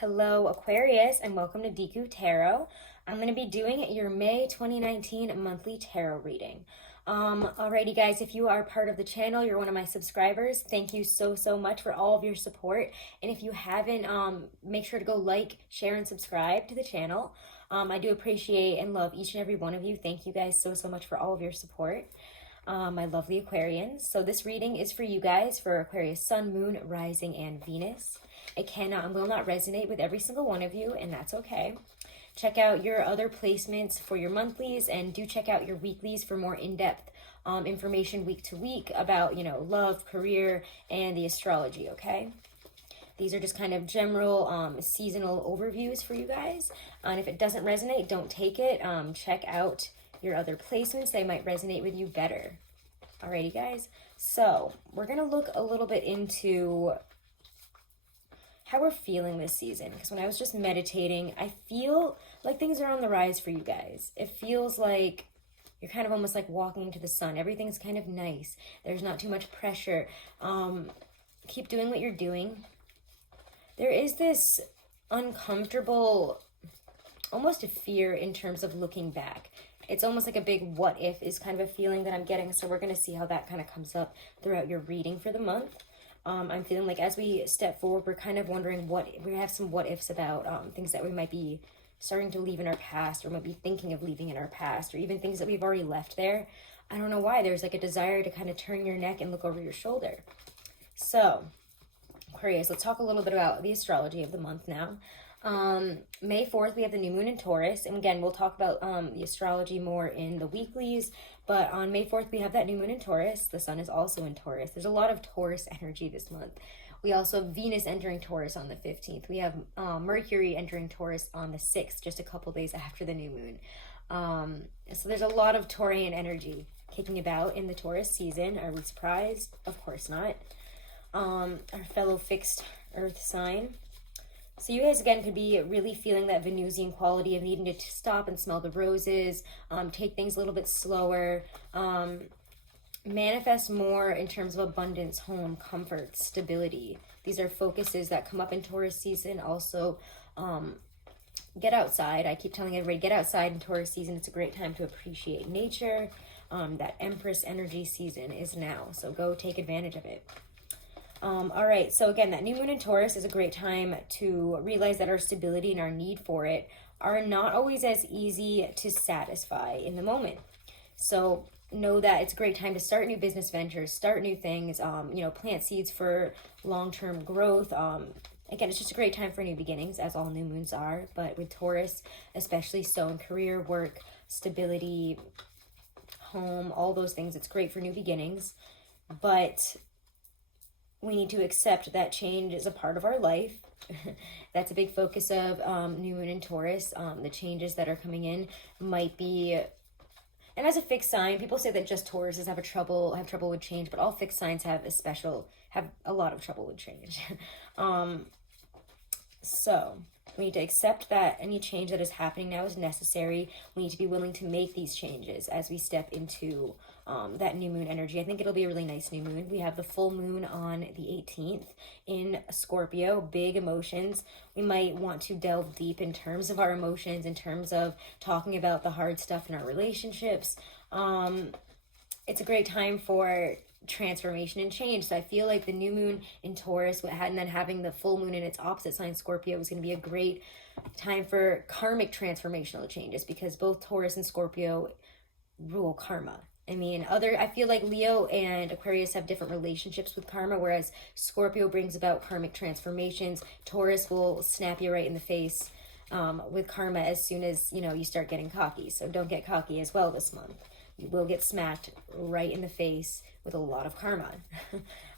Hello Aquarius and welcome to Deku Tarot. I'm going to be doing your May 2019 monthly tarot reading. Alrighty guys, if you are part of the channel, you're one of my subscribers, thank you so much for all of your support. And if you haven't, make sure to go like, share, and subscribe to the channel. I do appreciate and love each and every one of you. Thank you guys so much for all of your support. My lovely Aquarians. So this reading is for you guys for Aquarius Sun, Moon, Rising, and Venus. It cannot and will not resonate with every single one of you, and that's okay. Check out your other placements for your monthlies, and do check out your weeklies for more in-depth information week to week about, love, career, and the astrology, okay? These are just kind of general seasonal overviews for you guys. And if it doesn't resonate, don't take it. Check out your other placements. They might resonate with you better. Alrighty, guys. So we're going to look a little bit into how we're feeling this season, because when I was just meditating, I feel like things are on the rise for you guys. It feels like you're kind of almost like walking into the sun. Everything's kind of nice. There's not too much pressure. Keep doing what you're doing. There is this uncomfortable, almost a fear in terms of looking back. It's almost like a big what if is kind of a feeling that I'm getting. So we're going to see how that kind of comes up throughout your reading for the month. I'm feeling like as we step forward, we're kind of wondering we have some what ifs about things that we might be starting to leave in our past, or might be thinking of leaving in our past, or even things that we've already left there. I don't know why. There's like a desire to kind of turn your neck and look over your shoulder. So, Aquarius, let's talk a little bit about the astrology of the month now. May 4th, we have the new moon in Taurus. And again, we'll talk about the astrology more in the weeklies. But on May 4th, we have that new moon in Taurus. The sun is also in Taurus. There's a lot of Taurus energy this month. We also have Venus entering Taurus on the 15th. We have Mercury entering Taurus on the 6th, just a couple days after the new moon. So there's a lot of Taurian energy kicking about in the Taurus season. Are we surprised? Of course not. Our fellow fixed earth sign. So you guys, again, could be really feeling that Venusian quality of needing to stop and smell the roses, take things a little bit slower, manifest more in terms of abundance, home, comfort, stability. These are focuses that come up in Taurus season. Also, get outside. I keep telling everybody, get outside in Taurus season. It's a great time to appreciate nature. That Empress energy season is now, so go take advantage of it. All right, so again, that new moon in Taurus is a great time to realize that our stability and our need for it are not always as easy to satisfy in the moment. So know that it's a great time to start new business ventures, start new things, plant seeds for long-term growth. Again, it's just a great time for new beginnings, as all new moons are. But with Taurus, especially so in career, work, stability, home, all those things, it's great for new beginnings. But we need to accept that change is a part of our life. That's a big focus of new moon in Taurus. The changes that are coming in might be, and as a fixed sign, people say that just Tauruses have trouble with change, but all fixed signs have a lot of trouble with change. So we need to accept that any change that is happening now is necessary. We need to be willing to make these changes as we step into that new moon energy. I think it'll be a really nice new moon. We have the full moon on the 18th in Scorpio, big emotions. We might want to delve deep in terms of our emotions, in terms of talking about the hard stuff in our relationships. It's a great time for transformation and change. So I feel like the new moon in Taurus and then having the full moon in its opposite sign, Scorpio, is going to be a great time for karmic transformational changes, because both Taurus and Scorpio rule karma. I feel like Leo and Aquarius have different relationships with karma, whereas Scorpio brings about karmic transformations. Taurus will snap you right in the face with karma as soon as, you start getting cocky. So don't get cocky as well this month. You will get smacked right in the face with a lot of karma.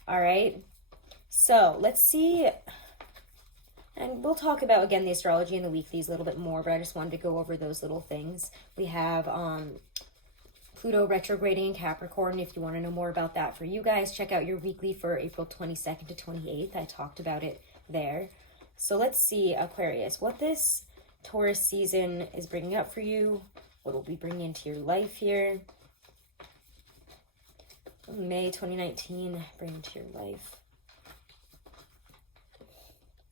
All right. So let's see. And we'll talk about, again, the astrology and the weeklies a little bit more, but I just wanted to go over those little things. We have Pluto retrograding in Capricorn. If you want to know more about that for you guys, check out your weekly for April 22nd to 28th. I talked about it there. So let's see, Aquarius, what this Taurus season is bringing up for you. What will be bringing into your life here. May 2019, bring into your life.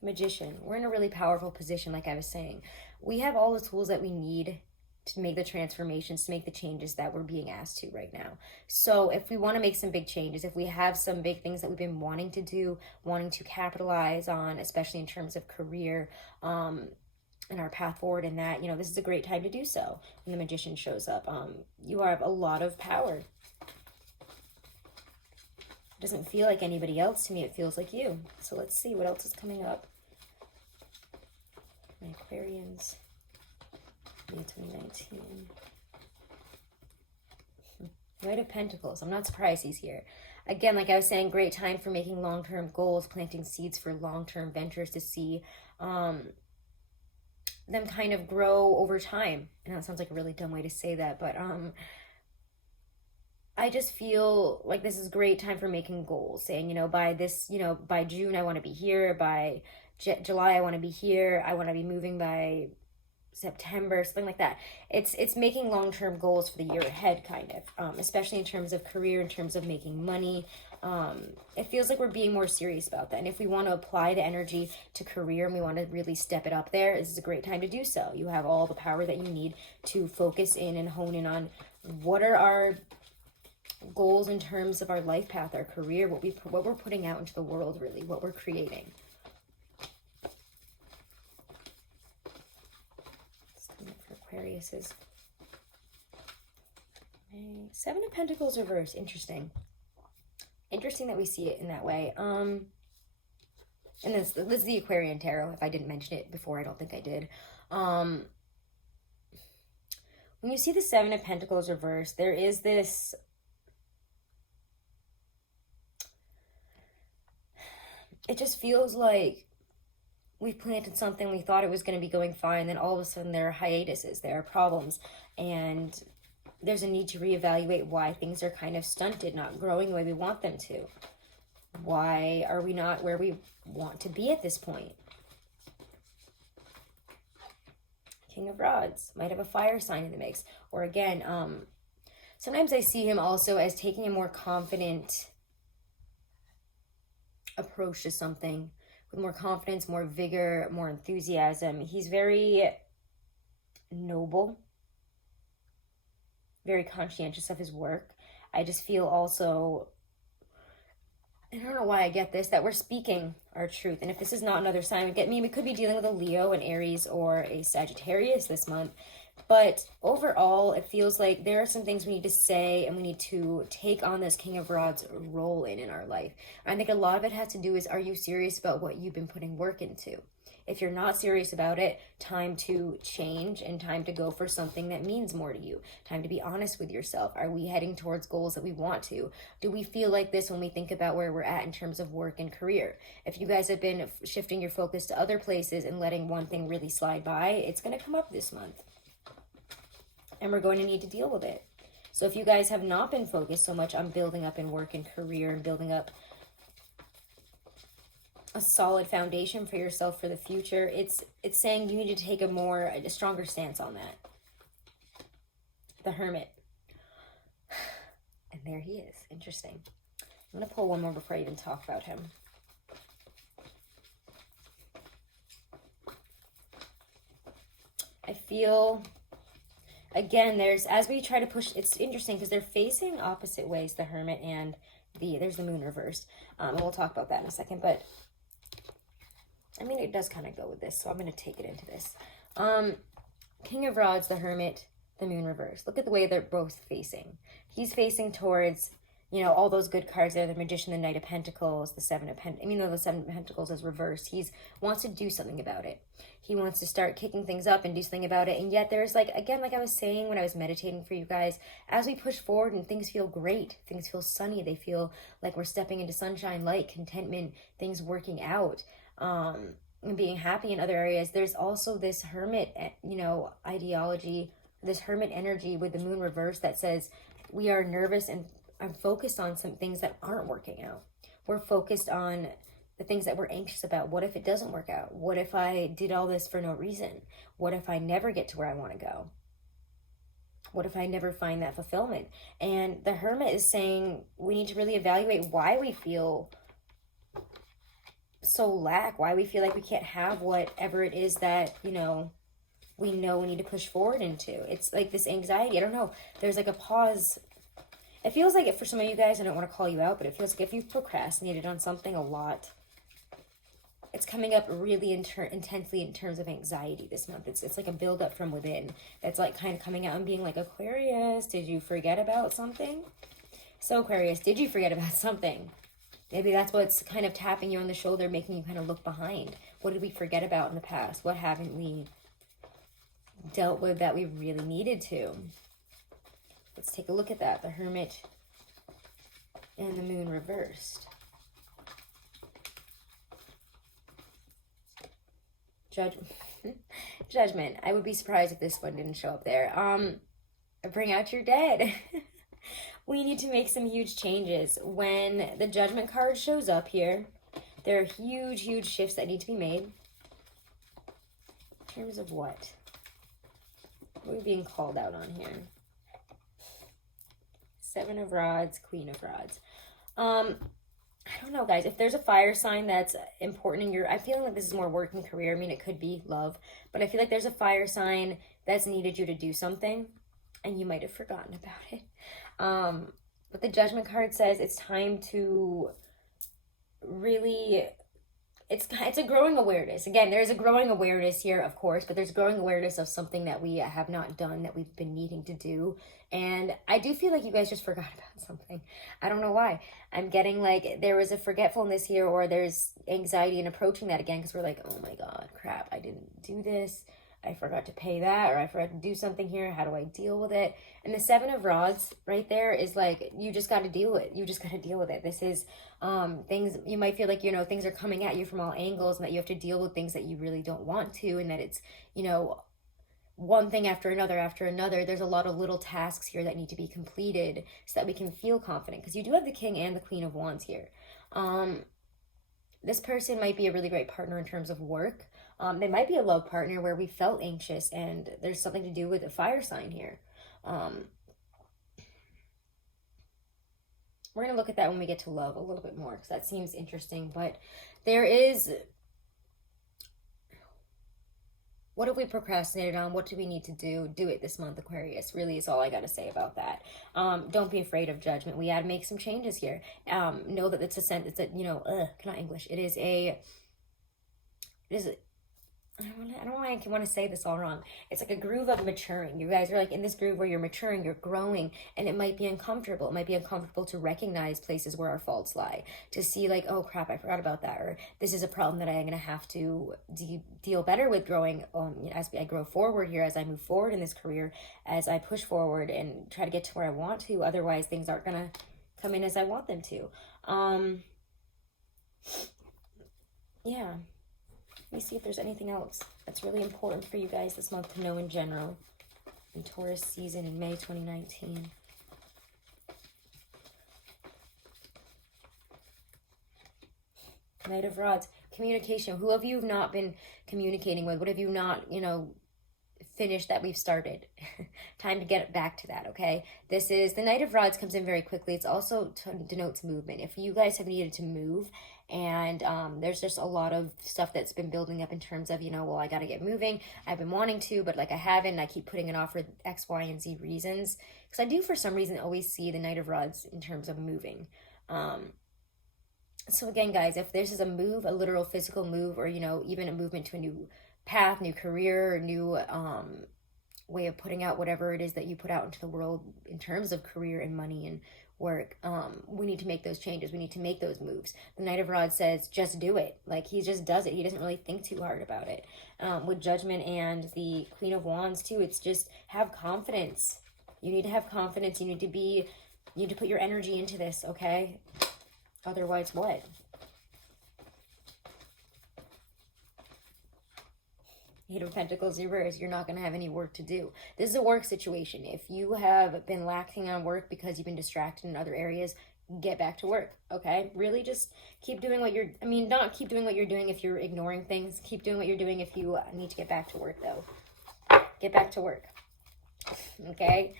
Magician. We're in a really powerful position, like I was saying. We have all the tools that we need to make the transformations, to make the changes that we're being asked to right now. So if we want to make some big changes, if we have some big things that we've been wanting to do, wanting to capitalize on, especially in terms of career, and our path forward in that, this is a great time to do so. When the Magician shows up, you have a lot of power. It doesn't feel like anybody else to me. It feels like you. So let's see what else is coming up. My Aquarians, May 2019. Knight of Pentacles. I'm not surprised he's here. Again, like I was saying, great time for making long-term goals, planting seeds for long-term ventures to see them kind of grow over time. And that sounds like a really dumb way to say that, but I just feel like this is a great time for making goals, saying, by this, by June, I want to be here. By July, I want to be here. I want to be moving by September, something like that. It's making long-term goals for the year ahead, kind of, especially in terms of career, in terms of making money. It feels like we're being more serious about that. And if we want to apply the energy to career and we want to really step it up there, this is a great time to do so. You have all the power that you need to focus in and hone in on what are our goals in terms of our life path, our career, what we're putting out into the world, really, what we're creating. For Aquarius is Seven of Pentacles reversed. Interesting that we see it in that way. And this is the Aquarian tarot. If I didn't mention it before, I don't think I did. When you see the Seven of Pentacles reversed, there is this it just feels like we've planted something, we thought it was going to be going fine, then all of a sudden there are hiatuses, there are problems, and there's a need to reevaluate why things are kind of stunted, not growing the way we want them to. Why are we not where we want to be at this point? King of Rods might have a fire sign in the mix. Or again, sometimes I see him also as taking a more confident approach to something, with more confidence, more vigor, more enthusiasm. He's very noble, very conscientious of his work. I just feel also, I don't know why I get this, that we're speaking our truth. And if this is not another sign, we could be dealing with a Leo, an Aries, or a Sagittarius this month. But overall, it feels like there are some things we need to say and we need to take on this King of Rods role in our life. I think a lot of it has to do is, are you serious about what you've been putting work into? If you're not serious about it, time to change and time to go for something that means more to you. Time to be honest with yourself. Are we heading towards goals that we want to? Do we feel like this when we think about where we're at in terms of work and career? If you guys have been shifting your focus to other places and letting one thing really slide by, it's going to come up this month. And we're going to need to deal with it. So if you guys have not been focused so much on building up in work and career and building up a solid foundation for yourself for the future, it's saying you need to take a stronger stance on that. The Hermit. And there he is. Interesting. I'm going to pull one more before I even talk about him. I feel, again, as we try to push, it's interesting because they're facing opposite ways, the Hermit and there's the Moon reversed. And we'll talk about that in a second, but I mean, it does kind of go with this, so I'm going to take it into this. King of Rods, the Hermit, the Moon reversed. Look at the way they're both facing. He's facing towards, all those good cards there, the Magician, the Knight of Pentacles, the Seven of Pentacles. Even though the Seven of Pentacles is reversed, he wants to do something about it. He wants to start kicking things up and do something about it. And yet there's again, like I was saying when I was meditating for you guys, as we push forward and things feel great, things feel sunny, they feel like we're stepping into sunshine, light, contentment, things working out, and being happy in other areas, there's also this Hermit, ideology, this Hermit energy with the Moon reverse that says we are nervous and I'm focused on some things that aren't working out. We're focused on the things that we're anxious about. What if it doesn't work out? What if I did all this for no reason? What if I never get to where I want to go? What if I never find that fulfillment? And the Hermit is saying we need to really evaluate why we feel so lack, why we feel like we can't have whatever it is that, you know we need to push forward into. It's like this anxiety. I don't know. There's like a pause. It feels like, for some of you guys, I don't want to call you out, but it feels like if you've procrastinated on something a lot, it's coming up really intensely in terms of anxiety this month. It's like a buildup from within that's like kind of coming out and being like, Aquarius, did you forget about something? So Aquarius, did you forget about something? Maybe that's what's kind of tapping you on the shoulder, making you kind of look behind. What did we forget about in the past? What haven't we dealt with that we really needed to? Let's take a look at that. The Hermit and the Moon reversed. Judgment. I would be surprised if this one didn't show up there. Bring out your dead. We need to make some huge changes. When the Judgment card shows up here, there are huge shifts that need to be made. In terms of what? What are we being called out on here? Seven of Rods, Queen of Rods. I don't know, guys. If there's a fire sign that's important in your... I feel like this is more work and career. I mean, it could be love. But I feel like there's a fire sign that's needed you to do something. And you might have forgotten about it. But the Judgment card says it's time to really... It's a growing awareness. Again, there's a growing awareness here, of course, but there's growing awareness of something that we have not done, that we've been needing to do. And I do feel like you guys just forgot about something. I don't know why. I'm getting like there was a forgetfulness here, or there's anxiety in approaching that again, because we're like, oh my God, crap, I didn't do this. I forgot to pay that, or I forgot to do something here. How do I deal with it? And the Seven of Rods right there is like, you just got to deal with it. You just got to deal with it. This is things, you might feel like, things are coming at you from all angles, and that you have to deal with things that you really don't want to, and that it's, one thing after another. There's a lot of little tasks here that need to be completed so that we can feel confident, because you do have the King and the Queen of Wands here. This person might be a really great partner in terms of work. They might be a love partner where we felt anxious, and there's something to do with a fire sign here. We're going to look at that when we get to love a little bit more, because that seems interesting. But there is... What have we procrastinated on? What do we need to do? Do it this month, Aquarius. Really is all I got to say about that. Don't be afraid of judgment. We got to make some changes here. Know that it's a sense, it's a, not English. It is I don't know why I want to say this all wrong. It's like a groove of maturing. You guys are like in this groove where you're maturing, you're growing, and it might be uncomfortable. It might be uncomfortable to recognize places where our faults lie, to see like, oh crap, I forgot about that, or this is a problem that I'm going to have to deal better with growing as I grow forward here, as I move forward in this career, as I push forward and try to get to where I want to. Otherwise, things aren't going to come in as I want them to. Yeah. Let me see if there's anything else that's really important for you guys this month to know in general. In Taurus season in May 2019. Knight of Rods. Communication. Who have you not been communicating with? What have you not, finished that we've started? Time to get back to that, okay? This is, the Knight of Rods comes in very quickly. It's also denotes movement. If you guys have needed to move, and there's just a lot of stuff that's been building up in terms of, well, I got to get moving. I've been wanting to, but like I haven't. I keep putting it off for X, Y, and Z reasons. Because I do, for some reason, always see the Knight of Rods in terms of moving. So again, guys, if this is a move, a literal physical move, or, even a movement to a new path, new career, new way of putting out whatever it is that you put out into the world in terms of career and money and work, we need to make those changes. We need to make those moves. The Knight of Rods says, just do it. Like, he just does it. He doesn't really think too hard about it. With Judgment and the Queen of Wands too, it's just have confidence. You need to have confidence. You need to put your energy into this, okay? Otherwise, what? Eight of Pentacles reverse, you're not going to have any work to do. This is a work situation. If you have been lacking on work because you've been distracted in other areas, get back to work, okay? Really just keep doing what you're, not keep doing what you're doing if you're ignoring things. Keep doing what you're doing if you need to get back to work, though. Get back to work, okay?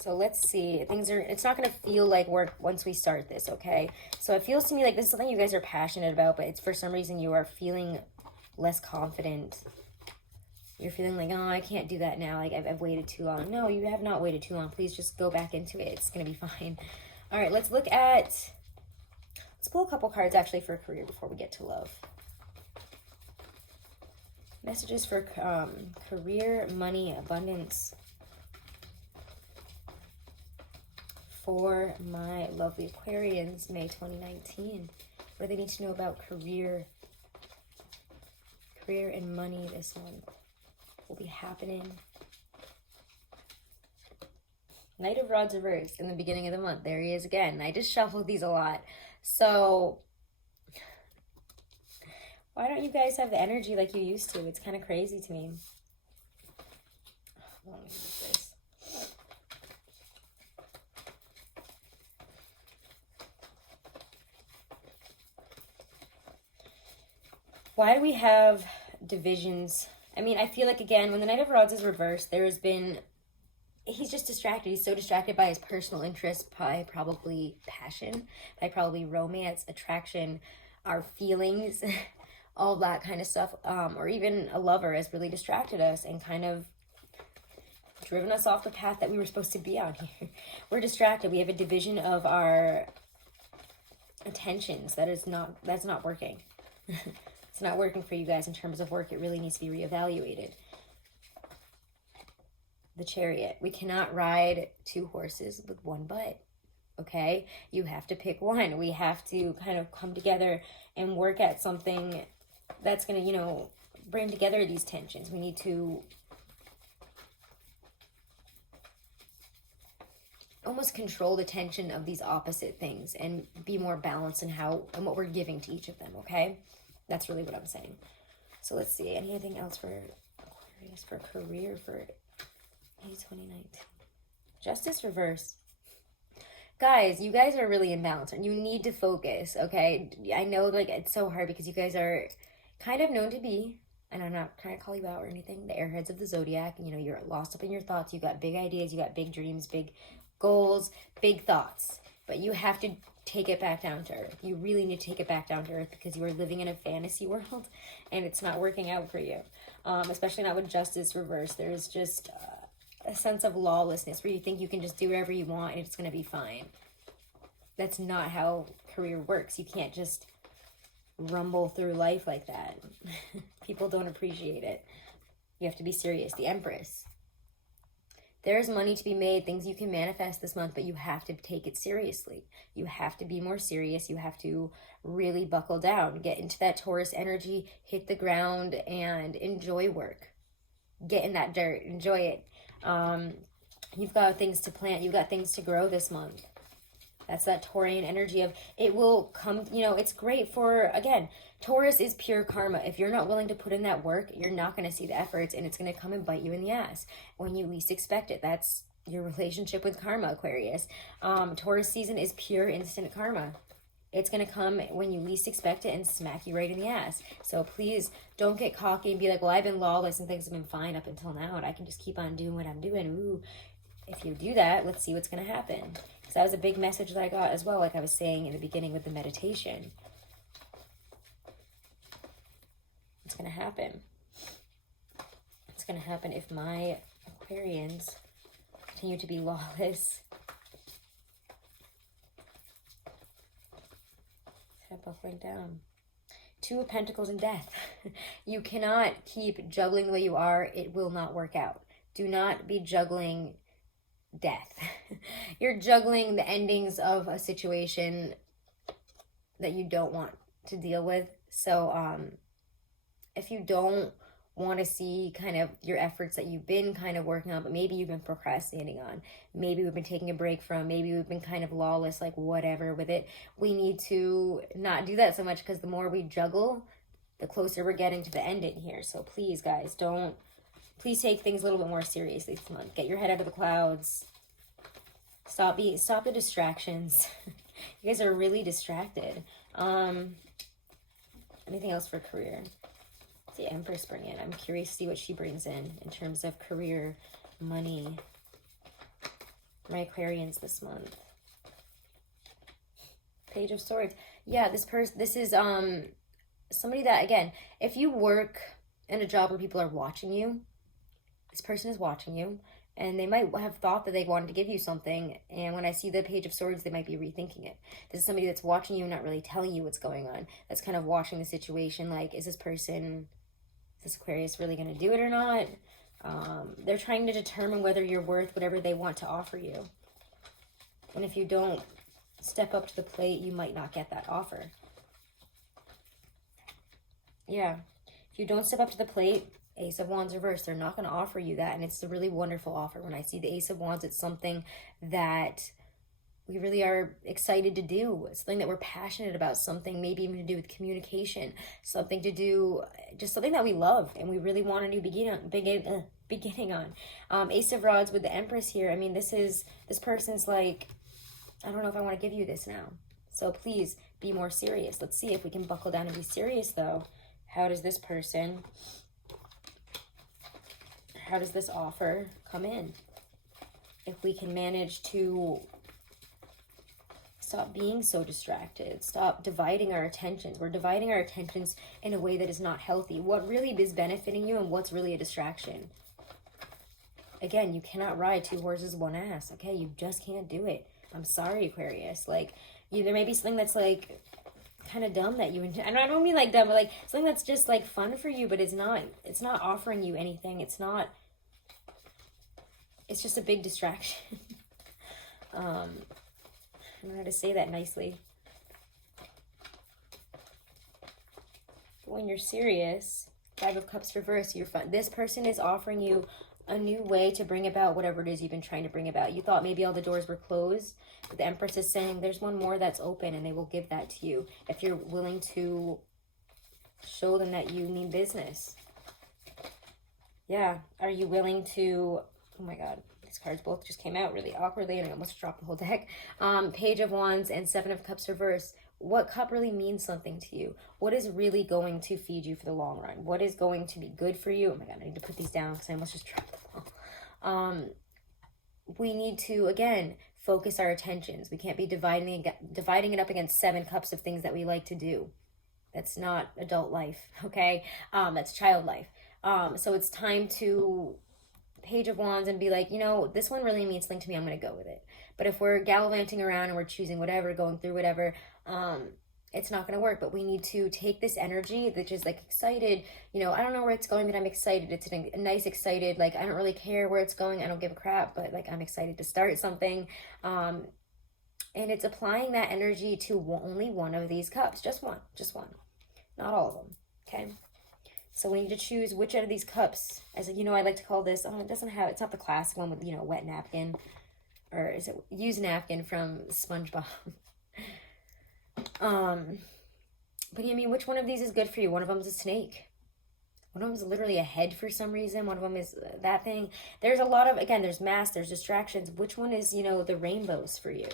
So let's see. It's not going to feel like work once we start this, okay? So it feels to me like this is something you guys are passionate about, but it's for some reason you are feeling less confident. You're feeling like, oh, I can't do that now. Like, I've waited too long. No, you have not waited too long. Please just go back into it. It's going to be fine. All right, let's pull a couple cards, actually, for career before we get to love. Messages for career, money, abundance. For my lovely Aquarians, May 2019. What do they need to know about career and money this month? Will be happening. Knight of Rods reversed in the beginning of the month. There he is again. I just shuffled these a lot. So why don't you guys have the energy like you used to? It's kind of crazy to me. Let me use this. Why do we have divisions? I mean, I feel like, again, when the Knight of Rods is reversed, he's just distracted. He's so distracted by his personal interests, by probably passion, by probably romance, attraction, our feelings, all that kind of stuff. Or even a lover has really distracted us and kind of driven us off the path that we were supposed to be on here. We're distracted. We have a division of our attentions that's not working. It's not working for you guys in terms of work. It really needs to be reevaluated. The Chariot. We cannot ride two horses with one butt. Okay? You have to pick one. We have to kind of come together and work at something that's going to, bring together these tensions. We need to almost control the tension of these opposite things and be more balanced in what we're giving to each of them, okay? That's really what I'm saying. So let's see. Anything else for Aquarius, for career, for May 2019? Justice reverse. Guys, you guys are really imbalanced and you need to focus, okay? I know, like, it's so hard because you guys are kind of known to be, and I'm not trying to call you out or anything, the airheads of the zodiac. You're lost up in your thoughts. You got big ideas. You got big dreams, big goals, big thoughts. But you have to take it back down to earth. You really need to take it back down to earth because you are living in a fantasy world and it's not working out for you. Especially not with justice reversed. There's just a sense of lawlessness where you think you can just do whatever you want and it's going to be fine. That's not how career works. You can't just rumble through life like that. People don't appreciate it. You have to be serious. The Empress. There's money to be made, things you can manifest this month, but you have to take it seriously. You have to be more serious. You have to really buckle down, get into that Taurus energy, hit the ground, and enjoy work. Get in that dirt, enjoy it. You've got things to plant. You've got things to grow this month. That's that Taurian energy of it will come, it's great for, again, Taurus is pure karma. If you're not willing to put in that work, you're not going to see the efforts and it's going to come and bite you in the ass when you least expect it. That's your relationship with karma, Aquarius. Taurus season is pure instant karma. It's going to come when you least expect it and smack you right in the ass. So please don't get cocky and be like, well, I've been lawless and things have been fine up until now and I can just keep on doing what I'm doing. Ooh, if you do that, let's see what's going to happen. So that was a big message that I got as well, like I was saying in the beginning with the meditation. What's going to happen? What's going to happen if my Aquarians continue to be lawless? Start buckling down. Two of Pentacles and Death. You cannot keep juggling the way you are. It will not work out. Do not be juggling death. You're juggling the endings of a situation that you don't want to deal with. So if you don't want to see kind of your efforts that you've been kind of working on, but maybe you've been procrastinating on, maybe we've been taking a break from, maybe we've been kind of lawless, like whatever with it, we need to not do that so much because the more we juggle, the closer we're getting to the ending here. So please, guys, please take things a little bit more seriously this month. Get your head out of the clouds. Stop the distractions. You guys are really distracted. Anything else for career? The Empress bring in. I'm curious to see what she brings in terms of career, money, my Aquarians this month. Page of Swords. Yeah, this is somebody that, again, if you work in a job where people are watching you, this person is watching you, and they might have thought that they wanted to give you something, and when I see the Page of Swords, they might be rethinking it. This is somebody that's watching you and not really telling you what's going on. That's kind of watching the situation, like, is this Aquarius really going to do it or not? They're trying to determine whether you're worth whatever they want to offer you. And if you don't step up to the plate, you might not get that offer. Yeah. If you don't step up to the plate, Ace of Wands reversed, they're not going to offer you that. And it's a really wonderful offer. When I see the Ace of Wands, it's something that we really are excited to do. It's something that we're passionate about. Something maybe even to do with communication. Something to do, just something that we love. And we really want a new beginning on. Ace of Rods with the Empress here. I mean, this person's like, I don't know if I want to give you this now. So please be more serious. Let's see if we can buckle down and be serious, though. How does this offer come in? If we can manage to stop being so distracted, stop dividing our attentions. We're dividing our attentions in a way that is not healthy. What really is benefiting you and what's really a distraction? Again, you cannot ride 2 horses, 1 ass. Okay, you just can't do it. I'm sorry, Aquarius. Like, there may be something that's like kind of dumb that you enjoy. And I don't mean like dumb, but like something that's just like fun for you, but it's not offering you anything. It's just a big distraction. I don't know how to say that nicely. But when you're serious, 5 of Cups reversed, you're fun. This person is offering you a new way to bring about whatever it is you've been trying to bring about. You thought maybe all the doors were closed, but the Empress is saying there's one more that's open, and they will give that to you if you're willing to show them that you mean business. Yeah. Are you willing to... Oh my God. These cards both just came out really awkwardly, and I almost dropped the whole deck. Page of Wands and 7 of Cups reversed. What cup really means something to you? What is really going to feed you for the long run? What is going to be good for you? Oh my God, I need to put these down because I almost just dropped them all. We need to, again, focus our attentions. We can't be dividing it up against 7 cups of things that we like to do. That's not adult life, okay? That's child life. So it's time to Page of Wands and be like, this one really means something to me. I'm going to go with it. But if we're gallivanting around and we're choosing whatever, going through whatever, it's not going to work. But we need to take this energy, which is like excited. I don't know where it's going, but I'm excited. It's a nice excited, like, I don't really care where it's going. I don't give a crap, but like, I'm excited to start something. And it's applying that energy to only one of these cups. Just one. Not all of them. Okay. So we need to choose which out of these cups, as I like to call this, it's not the classic one with, wet napkin, or is it used napkin from SpongeBob? But which one of these is good for you? One of them is a snake. One of them is literally a head for some reason. One of them is that thing. There's a lot of, again, there's masks, there's distractions. Which one is, the rainbows for you?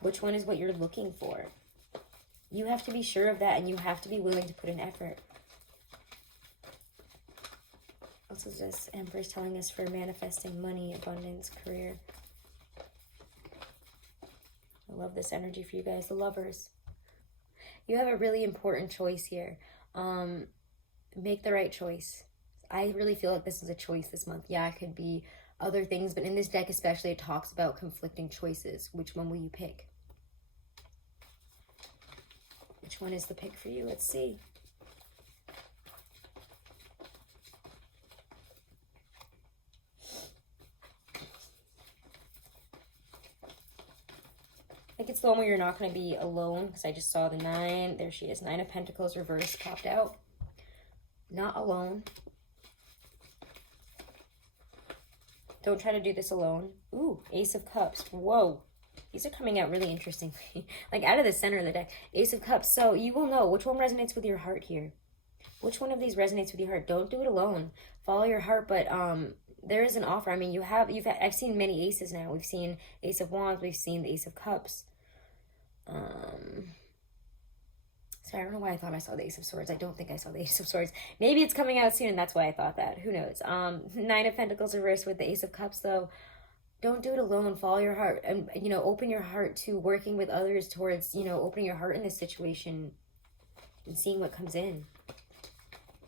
Which one is what you're looking for? You have to be sure of that, and you have to be willing to put in effort. Also, this Empress telling us for manifesting money, abundance, career. I love this energy for you guys, the lovers. You have a really important choice here. Make the right choice. I really feel like this is a choice this month. Yeah, it could be other things, but in this deck especially, it talks about conflicting choices. Which one will you pick? Which one is the pick for you? Let's see. I think it's the one where you're not going to be alone, because I just saw the 9. There she is. 9 of Pentacles reversed popped out. Not alone. Don't try to do this alone. Ooh, Ace of Cups. Whoa. These are coming out really interestingly. Like out of the center of the deck. Ace of Cups. So you will know which one resonates with your heart here. Which one of these resonates with your heart? Don't do it alone. Follow your heart, but there is an offer. I mean, I've seen many aces now. We've seen Ace of Wands. We've seen the Ace of Cups. Sorry, I don't know why I thought I saw the Ace of Swords. I don't think I saw the Ace of Swords. Maybe it's coming out soon, and that's why I thought that. Who knows? 9 of Pentacles reversed with the Ace of Cups, though. don't do it alone. Follow your heart and, you know, open your heart to working with others towards, you know, opening your heart in this situation and seeing what comes in.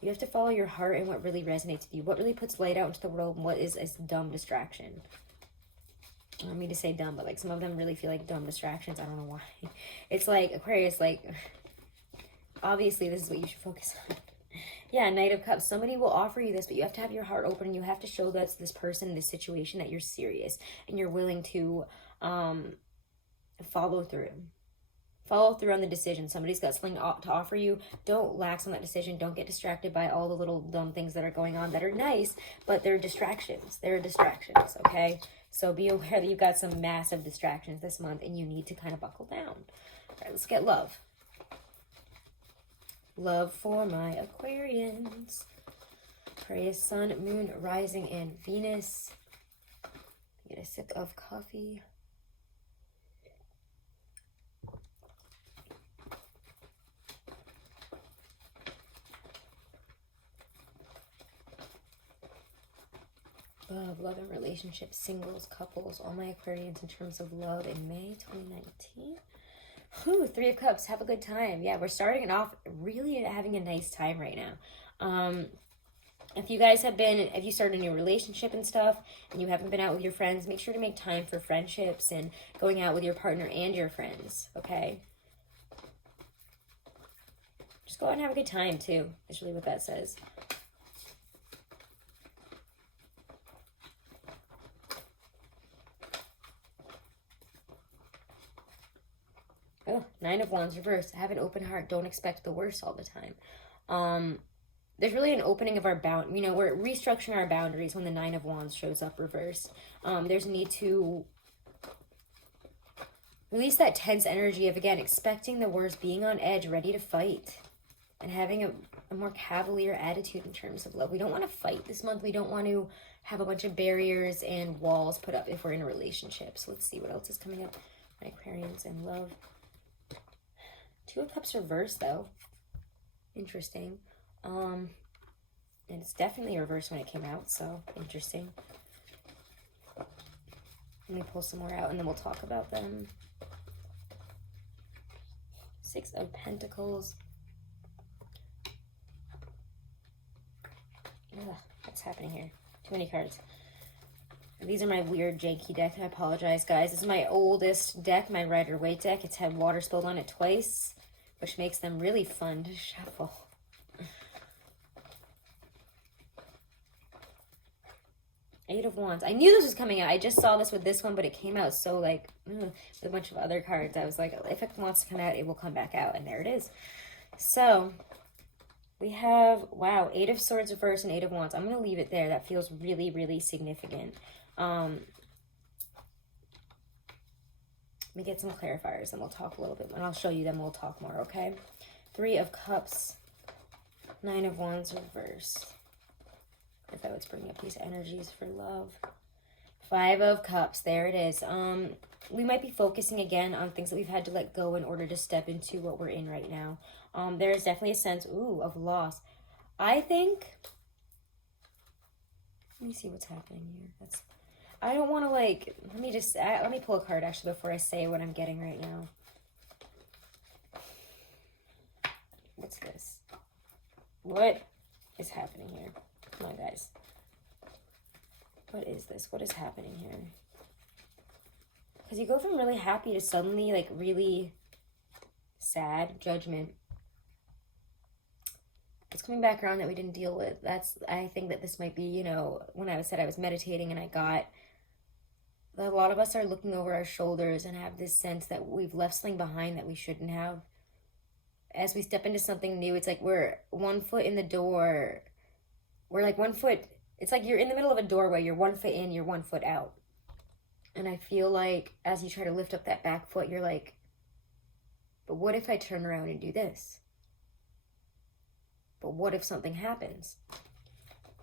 You have to follow your heart and what really resonates with you. What really puts light out into the world and what is a dumb distraction. I don't mean to say dumb, but like some of them really feel like dumb distractions. I don't know why. It's like, Aquarius, like, obviously this is what you should focus on. Yeah, Knight of Cups. Somebody will offer you this, but you have to have your heart open and you have to show that to this person, this situation, that you're serious and you're willing to follow through. Follow through on the decision. Somebody's got something to offer you. Don't lax on that decision. Don't get distracted by all the little dumb things that are going on that are nice, but they're distractions. They're distractions, okay? So be aware that you've got some massive distractions this month and you need to kind of buckle down. All right, let's get love. Love for my Aquarians. Aquarius, Sun, Moon, Rising, and Venus. Get a sip of coffee. Love and relationships, singles, couples, all my Aquarians in terms of love in May 2019. Whew, Three of Cups, have a good time. Yeah, we're starting off really having a nice time right now. If you guys have been, if you started a new relationship and stuff, and you haven't been out with your friends, make sure to make time for friendships and going out with your partner and your friends, okay? Just go out and have a good time, too. That's really what that says. Oh, Nine of Wands reversed. Have an open heart. Don't expect the worst all the time. There's really an opening of our you know, we're restructuring our boundaries when the Nine of Wands shows up reversed. There's a need to release that tense energy of, again, expecting the worst, being on edge, ready to fight, and having a more cavalier attitude in terms of love. We don't want to fight this month. We don't want to have a bunch of barriers and walls put up if we're in a relationship. So let's see what else is coming up. My Aquarians and love. Two of Cups reversed, though. Interesting. And it's definitely reversed when it came out, so interesting. Let me pull some more out, and then we'll talk about them. Six of Pentacles. Ugh, what's happening here? Too many cards. These are my weird janky deck. I apologize, guys. This is my oldest deck, my Rider-Waite deck. It's had water spilled on it twice, which makes them really fun to shuffle. Eight of Wands. I knew this was coming out. I just saw this with this one, but it came out so, like, with a bunch of other cards. I was like, if it wants to come out, it will come back out. And there it is. So, we have, wow, Eight of Swords reversed and Eight of Wands. I'm going to leave it there. That feels really, really significant. Let me get some clarifiers, and we'll talk a little bit. And I'll show you them. We'll talk more, okay? Three of Cups. Nine of Wands reversed. If I was bringing up these energies for love. Five of Cups. There it is. We might be focusing again on things that we've had to let go in order to step into what we're in right now. There is definitely a sense, of loss. I think, let me see what's happening here. I don't want to, like, let me pull a card actually before I say what I'm getting right now. What's this? What is happening here? Come on, guys. What is this? What is happening here? Because you go from really happy to suddenly, like, really sad. Judgment. It's coming back around that we didn't deal with. I think that this might be, you know, when I said I was meditating and I got that a lot of us are looking over our shoulders and have this sense that we've left something behind that we shouldn't have. As we step into something new, it's like we're one foot in the door. We're like one foot, it's like you're in the middle of a doorway. You're 1 foot in, you're 1 foot out. And I feel like as you try to lift up that back foot, you're like, but what if I turn around and do this? But what if something happens?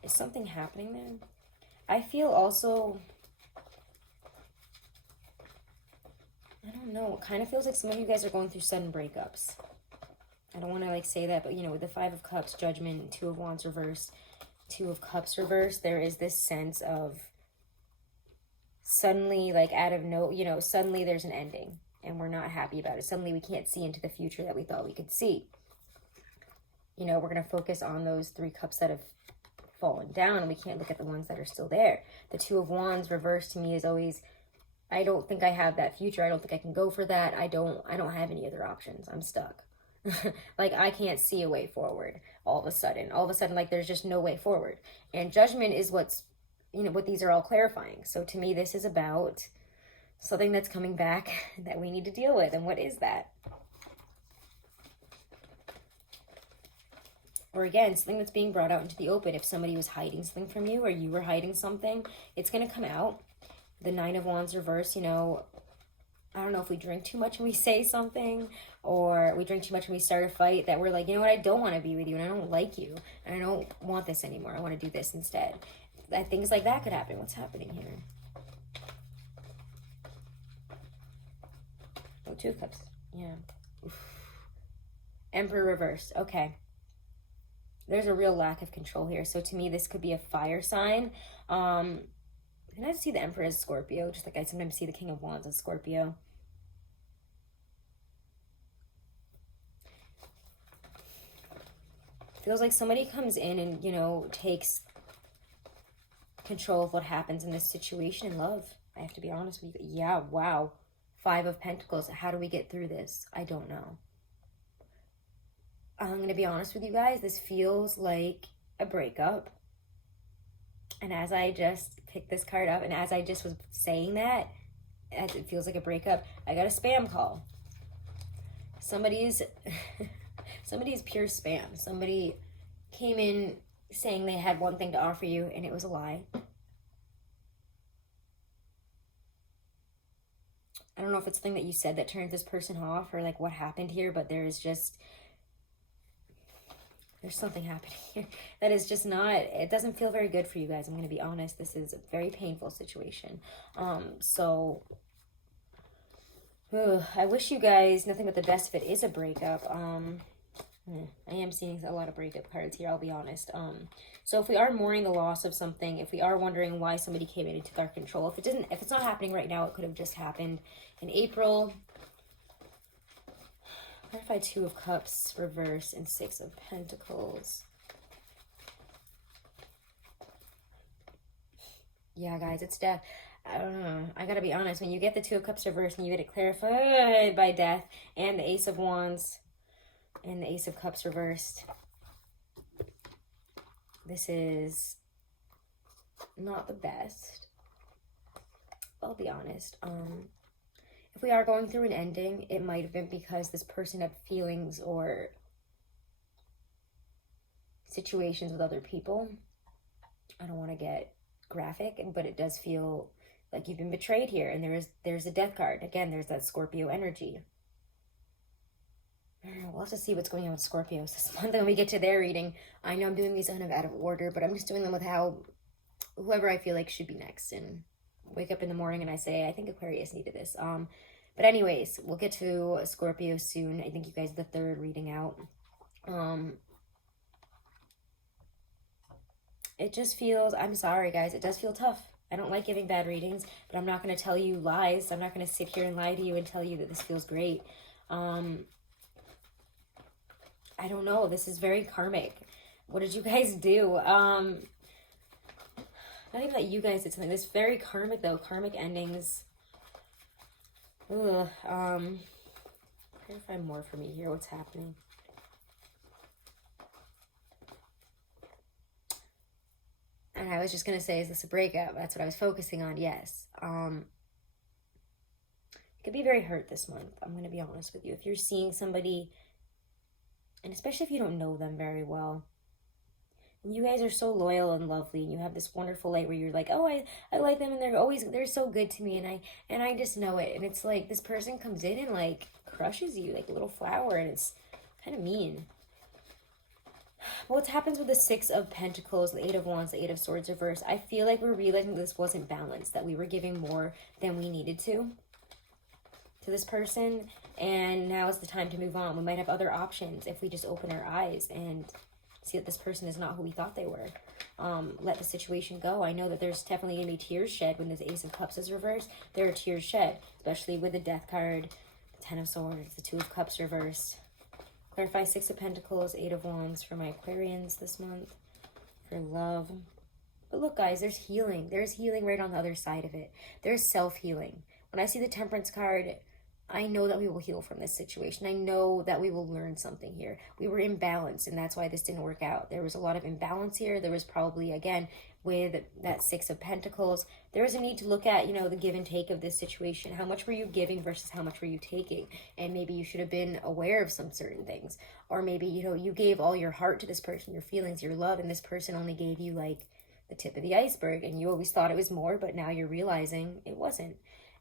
Is something happening there? I feel also, I don't know, it kind of feels like some of you guys are going through sudden breakups. I don't want to, like, say that, but, you know, with the Five of Cups, Judgment, Two of Wands reversed, Two of Cups reversed, there is this sense of suddenly, like out of no, you know, suddenly there's an ending and we're not happy about it. Suddenly we can't see into the future that we thought we could see. You know, we're going to focus on those 3 cups that have fallen down, and we can't look at the ones that are still there. The 2 of Wands reversed to me is always, I don't think I have that future. I don't think I can go for that. I don't have any other options. I'm stuck. Like, I can't see a way forward all of a sudden. All of a sudden, like, there's just no way forward. And Judgment is what's, you know, what these are all clarifying. So to me, this is about something that's coming back that we need to deal with. And what is that? Or again, something that's being brought out into the open. If somebody was hiding something from you, or you were hiding something, it's going to come out. The 9 of Wands reverse, you know, I don't know if we drink too much and we say something, or we drink too much and we start a fight, that we're like, you know what, I don't want to be with you, and I don't like you, and I don't want this anymore. I want to do this instead. That things like that could happen. What's happening here? Oh, 2 of Cups. Yeah. Oof. Emperor reversed. Okay. There's a real lack of control here. So to me, this could be a fire sign. Can I see the Emperor as Scorpio? Just like I sometimes see the King of Wands as Scorpio. Feels like somebody comes in and, you know, takes control of what happens in this situation in love. I have to be honest with you. Yeah, wow. 5 of Pentacles. How do we get through this? I don't know. I'm going to be honest with you guys. This feels like a breakup. And as I just picked this card up, and as I just was saying that, as it feels like a breakup, I got a spam call. Somebody's pure spam. Somebody came in saying they had one thing to offer you, and it was a lie. I don't know if it's something that you said that turned this person off, or like what happened here, but there's something happening here that is just not, it doesn't feel very good for you guys. I'm going to be honest. This is a very painful situation. I wish you guys nothing but the best if it is a breakup. I am seeing a lot of breakup cards here, I'll be honest. So if we are mourning the loss of something, if we are wondering why somebody came in and took our control, if it's not happening right now, it could have just happened in April. Clarify 2 of Cups reverse and 6 of Pentacles. Yeah, guys, it's death. I don't know. I gotta be honest. When you get the 2 of Cups reverse and you get it clarified by death, and the Ace of Wands and the Ace of Cups reversed, this is not the best. I'll be honest. If we are going through an ending, it might have been because this person had feelings or situations with other people. I don't want to get graphic, but it does feel like you've been betrayed here. And there's a death card. Again, there's that Scorpio energy. We'll have to see what's going on with Scorpios this month when we get to their reading. I know I'm doing these kind of out of order, but I'm just doing them with whoever I feel like should be next. And wake up in the morning and I say, I think Aquarius needed this. But anyways, we'll get to Scorpio soon. I think you guys are the 3rd reading out. It just feels, I'm sorry guys, it does feel tough. I don't like giving bad readings, but I'm not going to tell you lies. I'm not going to sit here and lie to you and tell you that this feels great. I don't know. This is very karmic. What did you guys do? Not even that you guys did something. This very karmic though. Karmic endings. Ugh. Clarify more for me here. What's happening? And I was just going to say, is this a breakup? That's what I was focusing on. Yes. It could be very hurt this month. I'm going to be honest with you. If you're seeing somebody, and especially if you don't know them very well, and you guys are so loyal and lovely, and you have this wonderful light where you're like, oh, I like them, and they're so good to me, and I just know it. And it's like this person comes in and like crushes you like a little flower, and it's kind of mean. What happens with the 6 of Pentacles, the 8 of Wands, the 8 of Swords reverse? I feel like we're realizing this wasn't balanced, that we were giving more than we needed to this person, and now is the time to move on. We might have other options if we just open our eyes and see that this person is not who we thought they were. let the situation go. I know that there's definitely going to be tears shed when this Ace of Cups is reversed. There are tears shed, especially with the Death card, the Ten of Swords, the Two of Cups reversed. Clarify Six of Pentacles, Eight of Wands for my Aquarians this month, for love. But look, guys, there's healing. There's healing right on the other side of it. There's self-healing. When I see the Temperance card, I know that we will heal from this situation. I know that we will learn something here. We were imbalanced, and that's why this didn't work out. There was a lot of imbalance here. There was probably, again, with that Six of Pentacles, there was a need to look at, you know, the give and take of this situation. How much were you giving versus how much were you taking? And maybe you should have been aware of some certain things. Or maybe, you know, you gave all your heart to this person, your feelings, your love, and this person only gave you, like, the tip of the iceberg. And you always thought it was more, but now you're realizing it wasn't.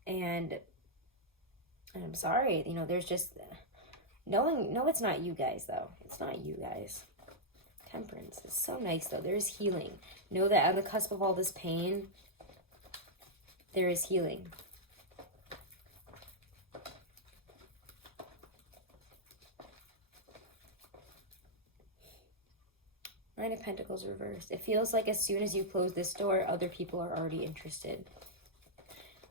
And I'm sorry, you know, there's just no, it's not you guys, though. It's not you guys. Temperance is so nice, though. There is healing. Know that on the cusp of all this pain, there is healing. Nine of Pentacles reversed. It feels like as soon as you close this door, other people are already interested.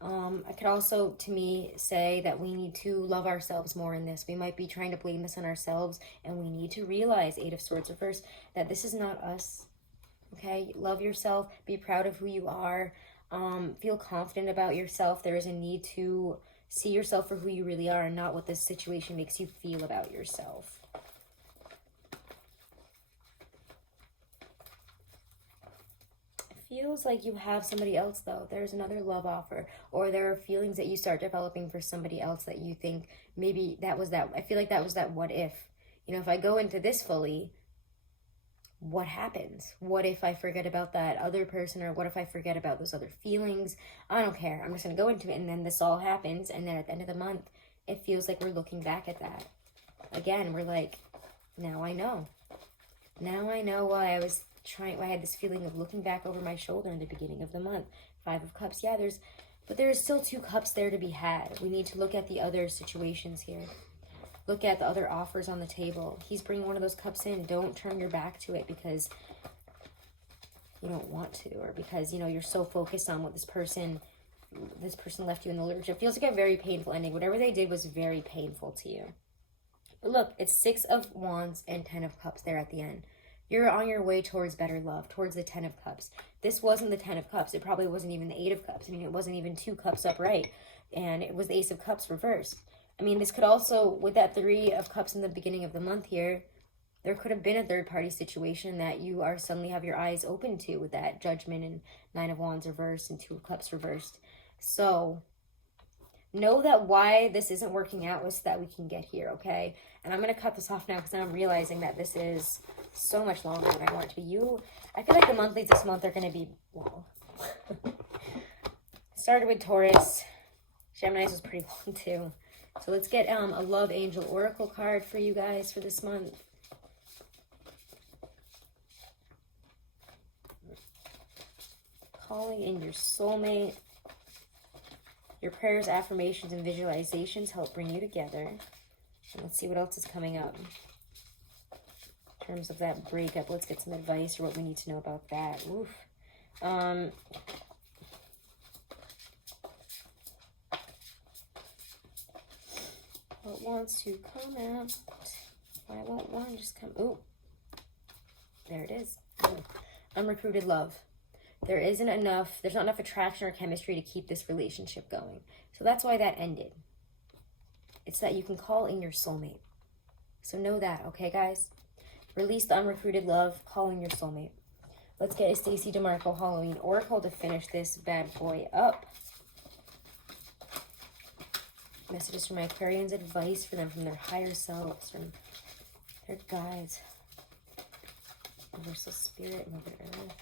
I could also, to me, say that we need to love ourselves more in this. We might be trying to blame this on ourselves, and we need to realize, Eight of Swords reversed, that this is not us. Okay? Love yourself. Be proud of who you are. Feel confident about yourself. There is a need to see yourself for who you really are and not what this situation makes you feel about yourself. Feels like you have somebody else, though. There's another love offer, or there are feelings that you start developing for somebody else that you think maybe that was that. I feel like that was that what if. You know, if I go into this fully, what happens? What if I forget about that other person, or what if I forget about those other feelings? I don't care. I'm just going to go into it, and then this all happens, and then at the end of the month, it feels like we're looking back at that. Again, we're like, now I know. Now I know why I had this feeling of looking back over my shoulder in the beginning of the month. Five of Cups. Yeah, but there's still two cups there to be had. We need to look at the other situations here. Look at the other offers on the table. He's bringing one of those cups in. Don't turn your back to it because you don't want to, or because, you know, you're so focused on what this person left you in the lurch. It feels like a very painful ending. Whatever they did was very painful to you. But look, it's Six of Wands and Ten of Cups there at the end. You're on your way towards better love, towards the Ten of Cups. This wasn't the Ten of Cups. It probably wasn't even the Eight of Cups. I mean, it wasn't even two cups upright. And it was the Ace of Cups reversed. I mean, this could also, with that Three of Cups in the beginning of the month here, there could have been a third-party situation that you are suddenly have your eyes open to with that Judgment and Nine of Wands reversed and Two of Cups reversed. So know that why this isn't working out was so that we can get here, okay? And I'm going to cut this off now because I'm realizing that this is so much longer than I want it to be. I feel like the monthlies this month are going to be long. Started with Taurus. Gemini's was pretty long too. So let's get a Love Angel Oracle card for you guys for this month. Calling in your soulmate. Your prayers, affirmations, and visualizations help bring you together. And let's see what else is coming up. In terms of that breakup, let's get some advice or what we need to know about that. Oof. What wants to come out? Why won't one just come? Ooh. There it is. Ooh. Unrecruited love. There's not enough attraction or chemistry to keep this relationship going. So that's why that ended. It's that you can call in your soulmate. So know that, okay, guys? Release the unrecruited love, call in your soulmate. Let's get a Stacey DeMarco Halloween Oracle to finish this bad boy up. Messages from my Aquarians, advice for them from their higher selves, from their guides. Universal Spirit, Mother Earth.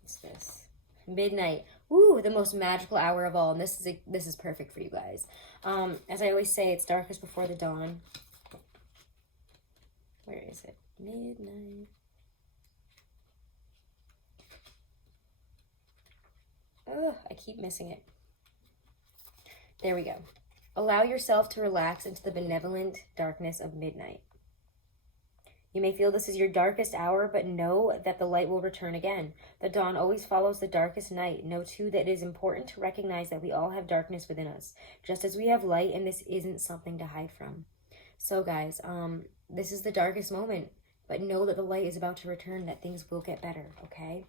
What's this? Midnight. Ooh, the most magical hour of all. And this is perfect for you guys. As I always say, it's darkest before the dawn. Where is it? Midnight. Ugh, I keep missing it. There we go. Allow yourself to relax into the benevolent darkness of midnight. You may feel this is your darkest hour, but know that the light will return again. The dawn always follows the darkest night. Know too that it is important to recognize that we all have darkness within us, just as we have light, and this isn't something to hide from. So guys, this is the darkest moment, but know that the light is about to return, that things will get better, okay?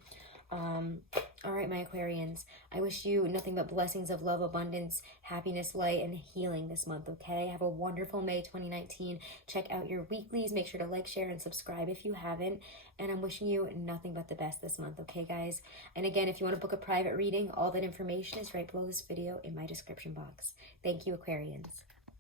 All right, my Aquarians, I wish you nothing but blessings of love, abundance, happiness, light, and healing this month, okay? Have a wonderful May 2019. Check out your weeklies. Make sure to like, share, and subscribe if you haven't. And I'm wishing you nothing but the best this month, okay, guys? And again, if you want to book a private reading, all that information is right below this video in my description box. Thank you, Aquarians.